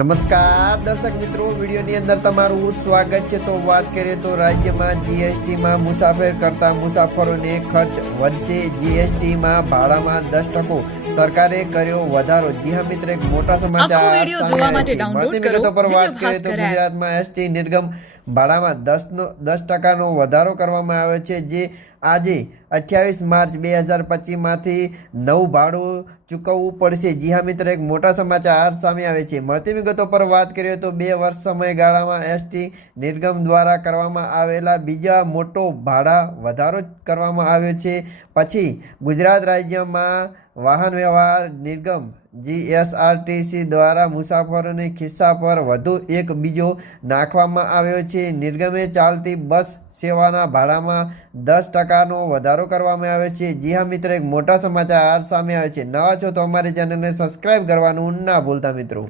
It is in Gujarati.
નમસ્કાર દર્શક મિત્રો, વિડીયોની અંદર તમારું સ્વાગત છે। તો વાત કરીએ તો રાજ્યમાં જીએસટીમાં મુસાફર કરતા મુસાફરોને ખર્ચ વધશે। જીએસટીમાં ભાડામાં 10% સરકારે કર્યો વધારો। જી હા મિત્ર, એક મોટા સમાચાર સામે આવ્યા છે। મળતી વિગતો પર વાત કરીએ તો ગુજરાતમાં એસટી નિગમ ભાડામાં 10% વધારો કરવામાં આવ્યો છે, જે આજે 28 માર્ચ 2025 માંથી નવું ભાડું ચૂકવવું પડશે। જી હા મિત્ર, એક મોટા સમાચાર સામે આવે છે। મળતી વિગતો પર વાત કરીએ તો 2 વર્ષ સમયગાળામાં એસટી નિગમ દ્વારા કરવામાં આવેલા બીજા મોટો ભાડા વધારો કરવામાં આવ્યો છે। પછી ગુજરાત રાજ્યમાં વાહન વ્યવહાર નિગમ જીએસઆરટીસી દ્વારા મુસાફરોને ખિસ્સા પર વધુ એક બીજો નાખવામાં આવ્યો છે। નિગમે ચાલતી બસ સેવાના ભાડામાં 10%નો વધારો કરવામાં આવ્યો છે। જી હા મિત્ર, એક મોટા સમાચાર સામે આવે છે। નવા છો તો અમારી ચેનલને સબસ્ક્રાઇબ કરવાનું ના ભૂલતા મિત્રો।